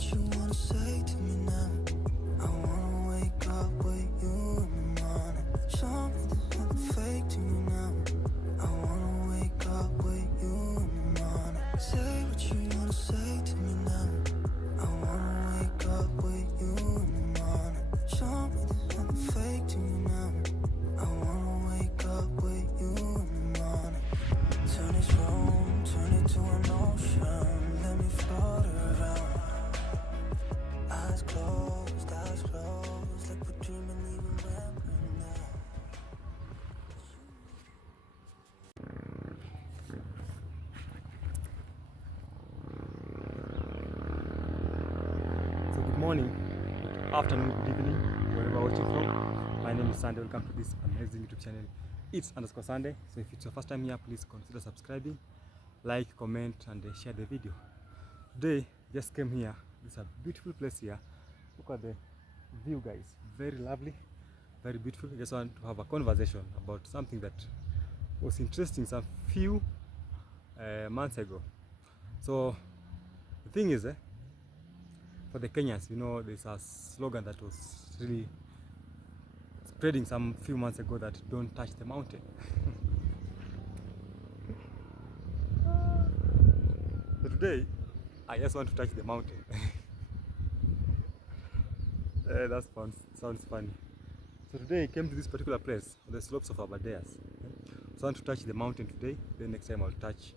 what you wanna say to me now. I wanna wake up with you in the morning. Show me there's nothing fake to me now. I wanna wake up with you in the morning. Say what you wanna say to me now. I wanna wake up with you in the morning. Show me there's nothing fake to me now. I wanna wake up with you in the morning. Turn this room, turn it to an ocean. Let me float around. Eyes closed, like we're dreaming, even when we're not. So good morning, good afternoon, good evening, wherever you're watching from. My name is Sande. Welcome to this amazing YouTube channel. It's _Sande. So if it's your first time here, please consider subscribing, like, comment, and share the video. Today, just came here. This is a beautiful place here. Look at the view, guys. Very lovely, very beautiful. I just want to have a conversation about something that was interesting some few months ago. So the thing is, for the Kenyans, you know, there's a slogan that was really spreading some few months ago that don't touch the mountain. So today, I just want to touch the mountain. That sounds funny. So today I came to this particular place on the slopes of Aberdares. So I want to touch the mountain today. Then next time I'll touch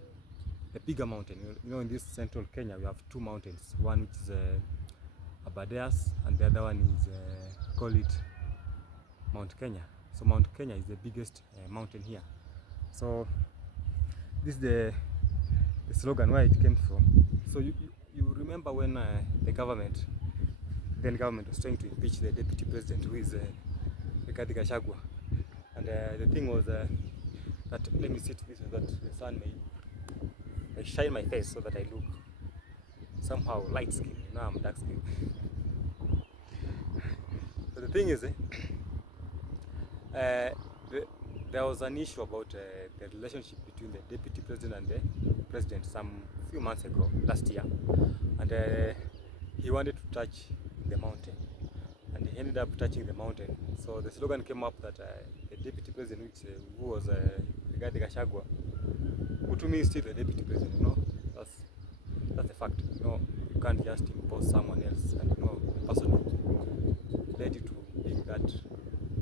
a bigger mountain. You know, in this central Kenya we have two mountains. One which is Aberdares, and the other one is call it Mount Kenya. So Mount Kenya is the biggest mountain here. So this is the slogan where it came from. So you remember when the government was trying to impeach the deputy president, who is Gachagua, and the thing was that, let me sit this so that the sun may shine my face so that I look somehow light skin. You know, I'm dark skin. So the thing is, there was an issue about the relationship between the deputy president and the president some few months ago, last year, and he wanted to touch the mountain, and he ended up touching the mountain. So the slogan came up that the deputy president, who was Gachagua, who to me is still the deputy president. You know, that's a fact. You know, you can't just impose someone else, and you know, the person who led you to being that,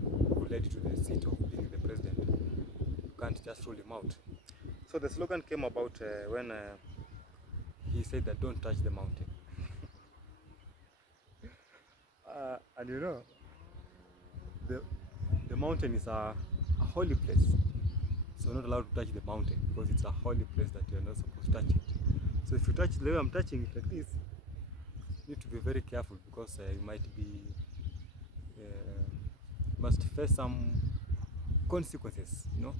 who led you to the seat of being the president, you can't just rule him out. So the slogan came about when he said that don't touch the mountain. And you know, the mountain is a holy place. So you're not allowed to touch the mountain because it's a holy place that you're not supposed to touch it. So if you touch the way I'm touching it like this, you need to be very careful because you might be, must face some consequences, you know.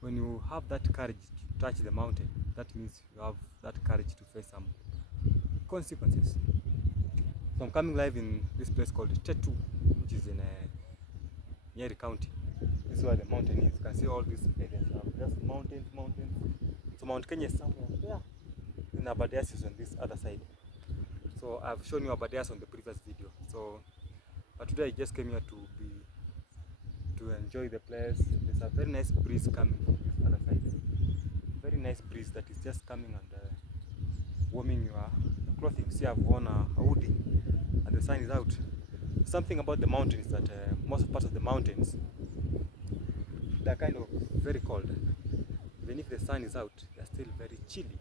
When you have that courage to touch the mountain, that means you have that courage to face some consequences. So I'm coming live in this place called Tetu, which is in Nyeri County. This is where the mountain is. You can see all these areas have just mountains. So Mount Kenya is somewhere there. And Aberdares is on this other side. So I've shown you Aberdares on the previous video. So, but today I just came here to enjoy the place. There's a very nice breeze coming from this other side. Very nice breeze that is just coming and warming your clothing. See, I've worn a hoodie and the sun is out. Something about the mountains is that most parts of the mountains, they're kind of very cold. Even if the sun is out, they're still very chilly.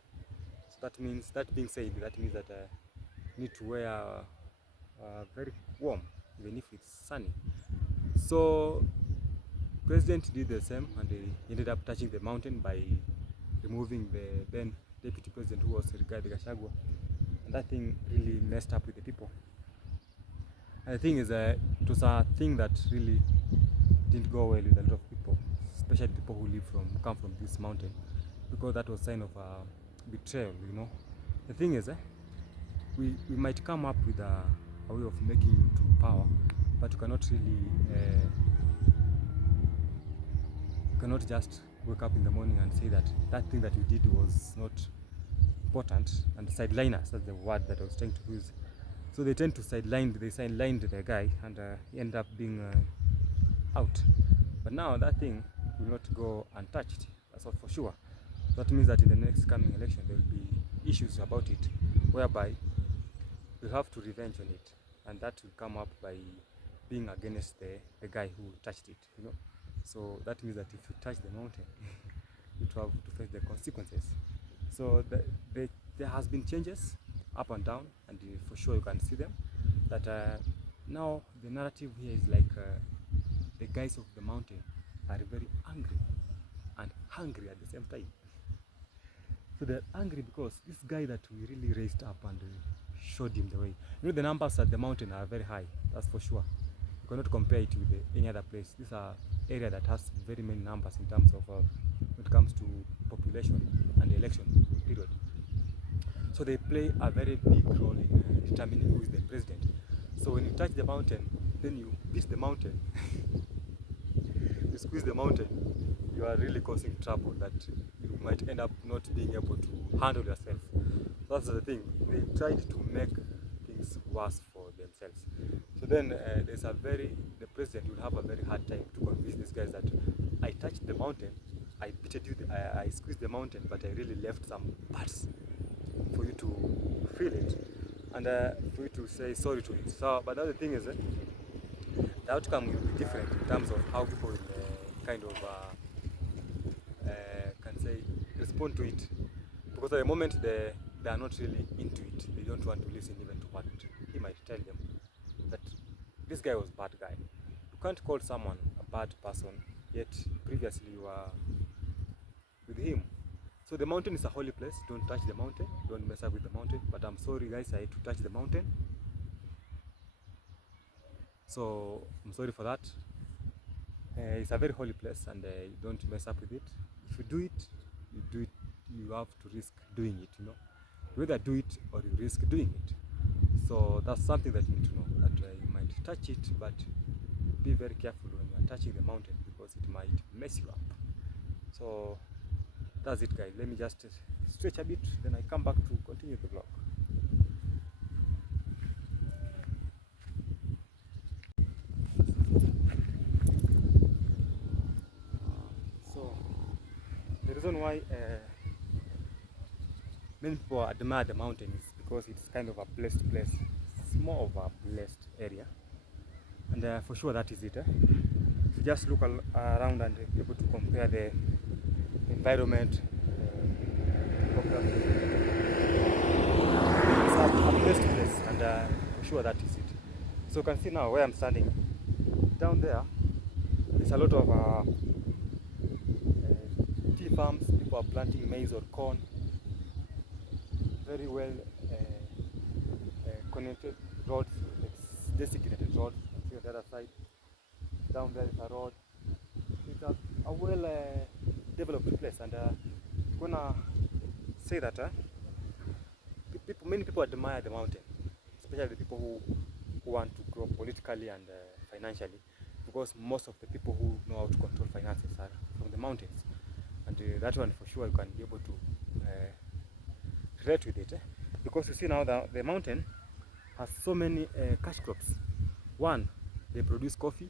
So that means, that being said, that means that you need to wear very warm, even if it's sunny. So President did the same, and he ended up touching the mountain by removing the then deputy president, who was Gachagua, and that thing really messed up with the people. And the thing is, it was a thing that really didn't go well with a lot of people, especially people who come from this mountain, because that was a sign of betrayal, you know. The thing is, we might come up with a way of making you to power, but you cannot really, you cannot just wake up in the morning and say that that thing that you did was not important and sideline us. That's the word that I was trying to use. So they tend to sideline the guy, and he ended up being out. But now that thing will not go untouched, that's all for sure. That means that in the next coming election there will be issues about it, whereby we'll have to revenge on it, and that will come up by being against the guy who touched it, you know. So that means that if you touch the mountain, you have to face the consequences. So there has been changes up and down, and for sure you can see them. That now the narrative here is like the guys of the mountain are very angry and hungry at the same time. So they're angry because this guy that we really raised up and showed him the way. You know, the numbers at the mountain are very high, that's for sure. You cannot compare it with any other place. These are area that has very many numbers in terms of when it comes to population and election period. So they play a very big role in determining who is the president. So when you touch the mountain, then you beat the mountain, you squeeze the mountain, you are really causing trouble that you might end up not being able to handle yourself. That's the thing. They tried to make things worse for themselves. So then the president will have a very hard time to convince these guys that I touched the mountain, I beated you, I squeezed the mountain, but I really left some parts for you to feel it, and for you to say sorry to it. So, but the other thing is the outcome will be different in terms of how people will kind of can say respond to it, because at the moment they are not really into it. They don't want to listen even to what he might tell them, that this guy was a bad guy. You can't call someone a bad person, yet previously you were with him. So the mountain is a holy place. Don't touch the mountain, don't mess up with the mountain. But I'm sorry guys, I had to touch the mountain, so I'm sorry for that. It's a very holy place, and you don't mess up with it. If you do it, you have to risk doing it, you know. You either do it or you risk doing it. So that's something that you need to know, that you might touch it, but be very careful when you are touching the mountain, because it might mess you up. So that's it guys. Let me just stretch a bit, then I come back to continue the vlog. So the reason why many people admire the mountain is because it's kind of a blessed place. It's more of a blessed area, and for sure that is it. If you just look around and be able to compare the environment, it's a blessed place, and for sure that is it. So you can see now where I'm standing. Down there, there's a lot of tea farms. People are planting maize or corn. Very well connected roads, like designated roads. See on the other side. Down there is a road. It's a well developed place, and I'm gonna say that many people admire the mountain, especially the people who want to grow politically and financially, because most of the people who know how to control finances are from the mountains, and that one for sure you can be able to relate with it, because you see now the mountain has so many cash crops. One, they produce coffee.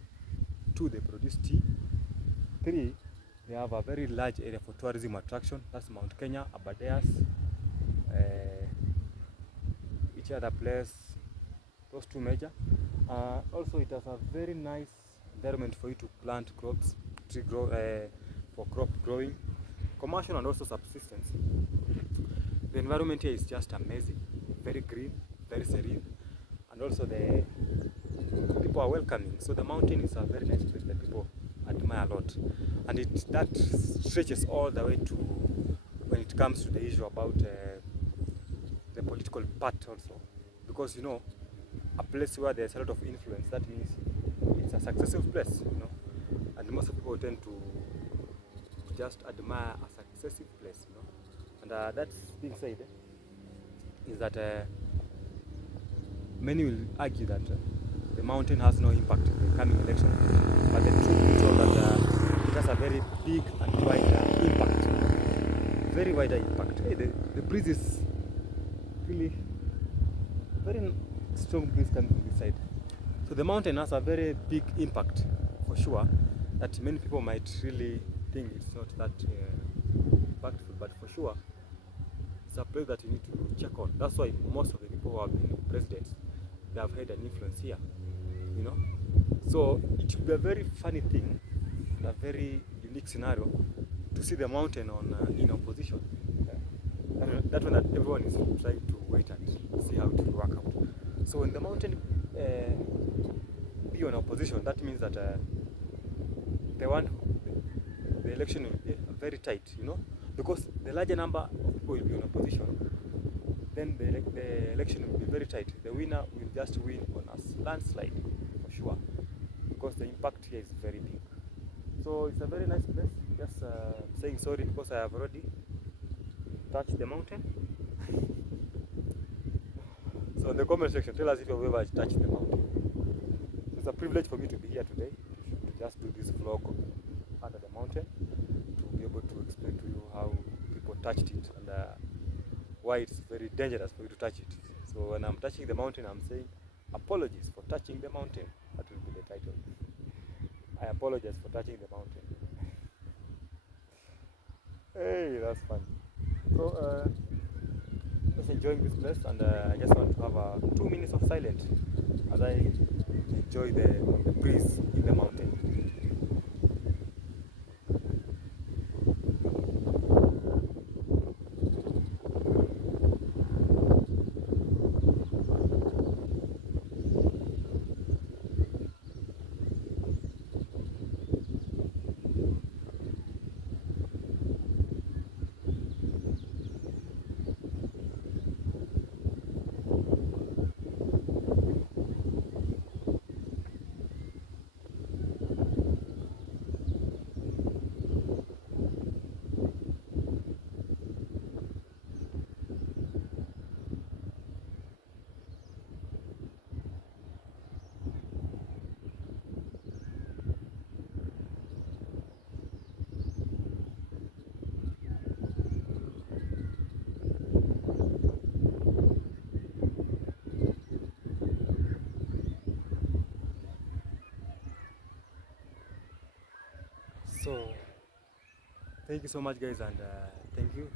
Two, they produce tea. Three, they have a very large area for tourism attraction. That's Mount Kenya, Aberdares, each other place, those two major. Also, it has a very nice environment for you to plant crops, for crop growing, commercial and also subsistence. The environment here is just amazing, very green, very serene, and also the people are welcoming. So the mountain is a very nice place that people admire a lot, and that stretches all the way to when it comes to the issue about the political part also, because you know, a place where there's a lot of influence, that means it's a successful place, you know, and most people tend to just admire a successful place, you know. And that's being said, is that many will argue that the mountain has no impact in the coming election, but the truth is that it has a very big and wide impact, very wide impact. Hey, the breeze is really very strong breeze coming from this side. So the mountain has a very big impact, for sure, that many people might really think it's not that impactful, but for sure, it's a place that you need to check on. That's why most of the people who have been presidents, they have had an influence here, you know. So it should be a very funny thing, a very unique scenario to see the mountain on in opposition. That one that everyone is trying to wait and see how it will work out. So when the mountain be on opposition, that means that the election will be very tight, you know, because the larger number of people will be on opposition. Then the election will be very tight. The winner will just win on a landslide, for sure, because the impact here is very big. So it's a very nice place. Just saying sorry because I have already touched the mountain. So in the comment section, tell us if you've ever touched the mountain. It's a privilege for me to be here today, to just do this vlog under the mountain, to be able to explain to you how people touched it and why it's very dangerous for you to touch it. So when I'm touching the mountain, I'm saying apologies for touching the mountain. That will be the title. I apologize for touching the mountain. Hey, that's fun. So just enjoying this place, and I just want to have 2 minutes of silence as I enjoy the breeze in the mountain. So thank you so much, guys, and thank you.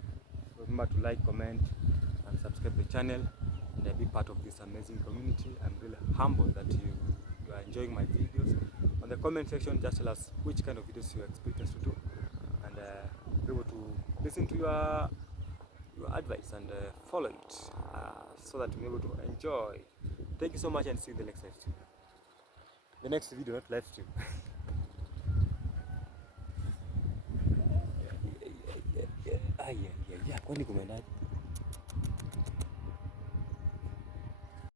Remember to like, comment, and subscribe the channel, and be part of this amazing community. I'm really humbled that you are enjoying my videos. On the comment section, just tell us which kind of videos you expect us to do, and be able to listen to your advice and follow it, so that we're able to enjoy. Thank you so much, and see you in the next live stream. The next video, not live stream. Kwani kumendaje?